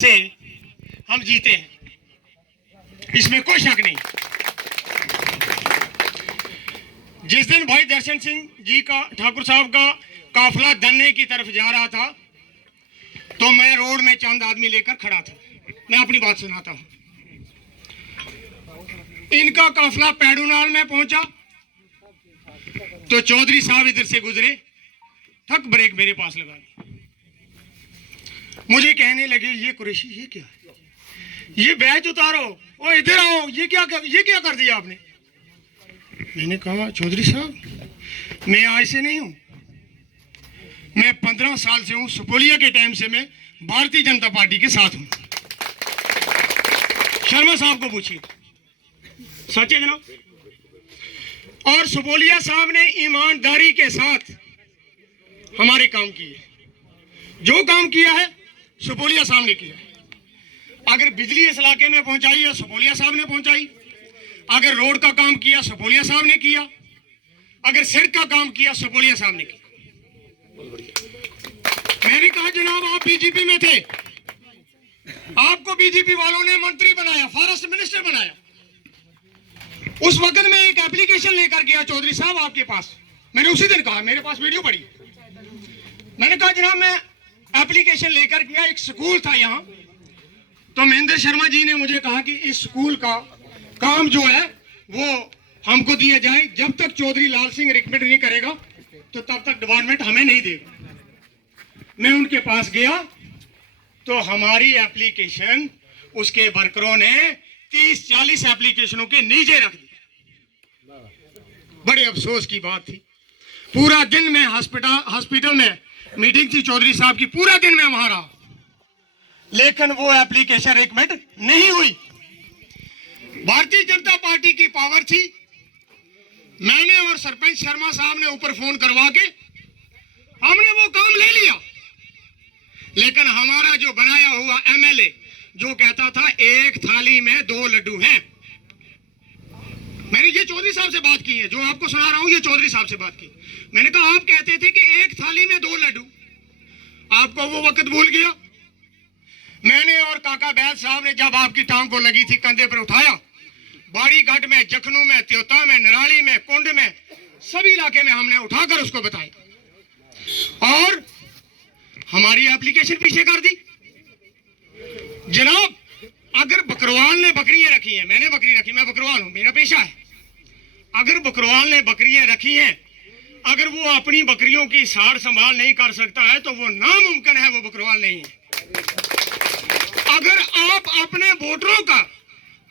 से हम जीते हैं, इसमें कोई शक नहीं। जिस दिन भाई दर्शन सिंह जी का ठाकुर साहब का काफिला दन्ने की तरफ जा रहा था तो मैं रोड में चंद आदमी लेकर खड़ा था। मैं अपनी बात सुनाता हूं। इनका काफिला पैडूनाल में पहुंचा तो चौधरी साहब इधर से गुजरे, ठक ब्रेक मेरे पास लगा दी। मुझे कहने लगे, ये कुरैशी ये क्या है, ये बैच उतारो, ओ इधर आओ, ये क्या कर दिया आपने। मैंने कहा चौधरी साहब मैं आज से नहीं हूं, मैं 15 साल से हूं, सुपोलिया के टाइम से मैं भारतीय जनता पार्टी के साथ हूं। शर्मा साहब को पूछिए, सच है जनाब। और सुपोलिया साहब ने ईमानदारी के साथ हमारे काम किए, जो काम किया है सुपोलिया साहब ने किया। अगर बिजली इस इलाके में पहुंचाई है सुपोलिया साहब ने पहुंचाई, अगर रोड का काम किया सुपोलिया साहब ने किया, अगर सड़क का काम किया सुपोलिया साहब ने किया। मैंने कहा जनाब आप बीजेपी में थे, आपको बीजेपी वालों ने मंत्री बनाया, फॉरेस्ट मिनिस्टर बनाया। उस वक्त मैं एक एप्लीकेशन लेकर गया चौधरी साहब आपके पास, मैंने उसी दिन कहा, मेरे पास वीडियो पड़ी। मैंने कहा जनाब मैं एप्लीकेशन लेकर गया, एक स्कूल था यहाँ, तो महेंद्र शर्मा जी ने मुझे कहा कि इस स्कूल का काम जो है वो हमको दिया जाए, जब तक चौधरी लाल सिंह रिकमेंड नहीं करेगा तो तब तक डिपार्टमेंट हमें नहीं देगा। मैं उनके पास गया तो हमारी एप्लीकेशन उसके वर्करों ने 30-40 एप्लीकेशनों के नीचे रख दिया। बड़े अफसोस की बात थी। पूरा दिन मैं हॉस्पिटल में मीटिंग थी चौधरी साहब की, पूरा दिन मैं वहां रहा, लेकिन वो एप्लीकेशन रिकमेंड नहीं हुई। भारतीय जनता पार्टी की पावर थी, मैंने और सरपंच शर्मा साहब ने ऊपर फोन करवा के हमने वो काम ले लिया। लेकिन हमारा जो बनाया हुआ एमएलए जो कहता था एक थाली में 2 लड्डू हैं, मैंने ये चौधरी साहब से बात की है, जो आपको सुना रहा हूं ये चौधरी साहब से बात की। मैंने कहा आप कहते थे कि एक थाली में 2 लड्डू, आपको वो वक्त भूल गया। मैंने और काका बैद साहब ने जब आपकी टांग को लगी थी कंधे पर उठाया, बाड़ी घाट में, जखनू में, त्योता में, नराली में, कुंड में, सभी इलाके में हमने उठाकर उसको बताया और हमारी एप्लीकेशन पीछे कर दी। जनाब अगर बकरवाल ने बकरियां रखी हैं, मैंने बकरी रखी, मैं बकरवाल हूं, मेरा पेशा है। अगर बकरवाल ने बकरियां रखी हैं, अगर वो अपनी बकरियों की सार संभाल नहीं कर सकता है तो वो नामुमकिन है, वो बकरवाल नहीं है। अगर आप अपने वोटरों का,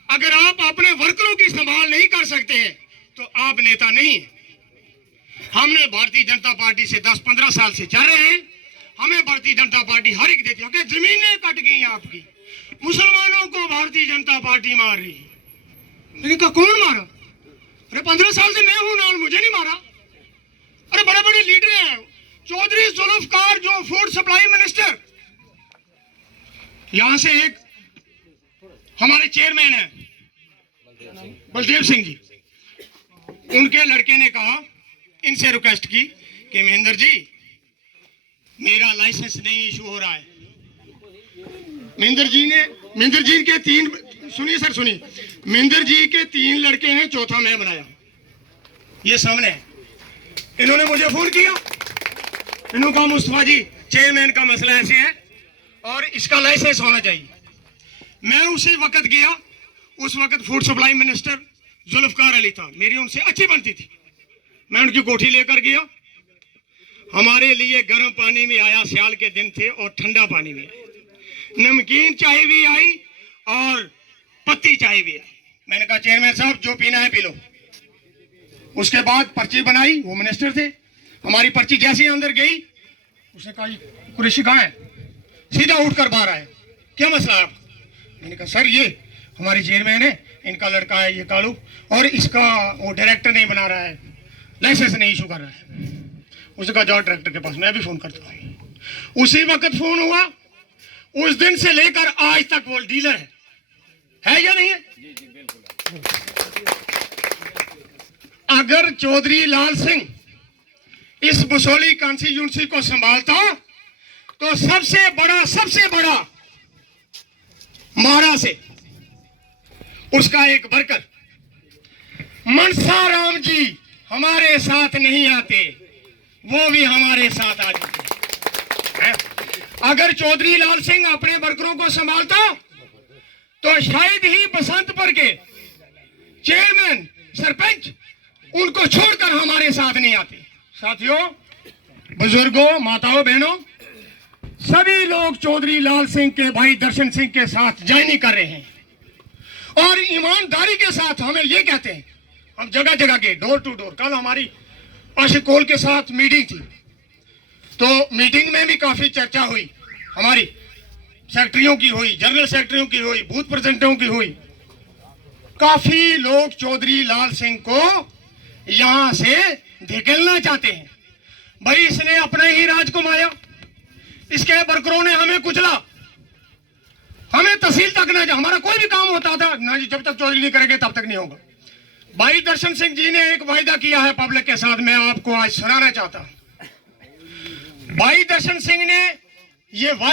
अगर आप अपने वर्करों की संभाल नहीं कर सकते हैं तो आप नेता नहीं। हमने भारतीय जनता पार्टी से 10-15 साल से चल रहे हैं, हमें भारतीय जनता पार्टी हर एक देती है। जमीनें कट गई हैं आपकी, मुसलमानों को भारतीय जनता पार्टी मार रही है। मैंने कहा कौन मारा? अरे 15 साल से मैं हूं नाल, मुझे नहीं मारा। अरे बड़े बड़े लीडर हैं, चौधरी जुल्फकार जो फूड सप्लाई मिनिस्टर, यहां से एक हमारे चेयरमैन है बलदेव सिंह जी, उनके लड़के ने कहा, इनसे रिक्वेस्ट की कि महेंद्र जी मेरा लाइसेंस नहीं इशू हो रहा है। महेंद्र जी के 3, सुनिए सर सुनिए, महेंद्र जी के 3 लड़के हैं, चौथा मैं बनाया, ये सामने है। इन्होंने मुझे फोन किया, इन्होंने कहा मुस्तफा जी चेयरमैन का मसला ऐसे है और इसका लाइसेंस होना चाहिए। मैं उसी वक्त गया, उस वक्त food supply minister Zulfikar Ali था, मेरी उनसे अच्छी बनती थी। मैं उनकी कोठी लेकर गया, हमारे लिए गर्म पानी में आया, सियाल के दिन थे, और ठंडा पानी में आया, नमकीन चाय भी आई और पत्ती चाय भी आई। मैंने कहा चेयरमैन साहब जो पीना है पी लो। उसके बाद पर्ची बनाई, वो मिनिस्टर थे, हमारी पर्ची जैसे ही अंदर गई उसने कहा कुरैशी कहाँ है, सीधा उठकर बाहर आए, क्या मसला है आपका? मैंने कहा सर ये हमारे चेयरमैन है, इनका लड़का है ये कालू, और इसका वो डायरेक्टर नहीं बना रहा है, लाइसेंस नहीं इशू कर रहा है। उसने कहा जाओ डायरेक्टर के पास, मैं भी फोन करता हूँ। उसी वक्त फोन हुआ, उस दिन से लेकर आज तक वो डीलर है या नहीं है? अगर चौधरी लाल सिंह इस बसोली कॉन्स्टिट्यूंसी को संभालता तो सबसे बड़ा से उसका एक वर्कर मनसा राम जी हमारे साथ नहीं आते, वो भी हमारे साथ आ जाते हैं। अगर चौधरी लाल सिंह अपने वर्करों को संभालता तो शायद ही बसंतपुर के चेयरमैन सरपंच उनको छोड़कर हमारे साथ नहीं आते। साथियों, बुजुर्गों, माताओं, बहनों, सभी लोग चौधरी लाल सिंह के भाई दर्शन सिंह के साथ ज्वाइनिंग कर रहे हैं और ईमानदारी के साथ हमें ये कहते हैं। हम जगह जगह के डोर टू डोर, कल हमारी आशिक कोल के साथ मीटिंग थी, तो मीटिंग में भी काफी चर्चा हुई, हमारी सेक्रेटरियों की हुई, जनरल सेक्रेटरियों की हुई, बूथ प्रेसिडेंटों की हुई। काफी लोग चौधरी लाल सिंह को यहां से धकेलना चाहते हैं। भाई इसने अपना ही राज कमाया, इसके वर्करों ने हमें कुचला, हमें तहसील तक ना, हमारा कोई भी काम होता था ना जी, जब तक चौधरी नहीं करेंगे तब तक नहीं होगा। भाई दर्शन सिंह जी ने एक वायदा किया है पब्लिक के साथ, मैं आपको आज सुनाना चाहता हूं। भाई दर्शन सिंह ने ये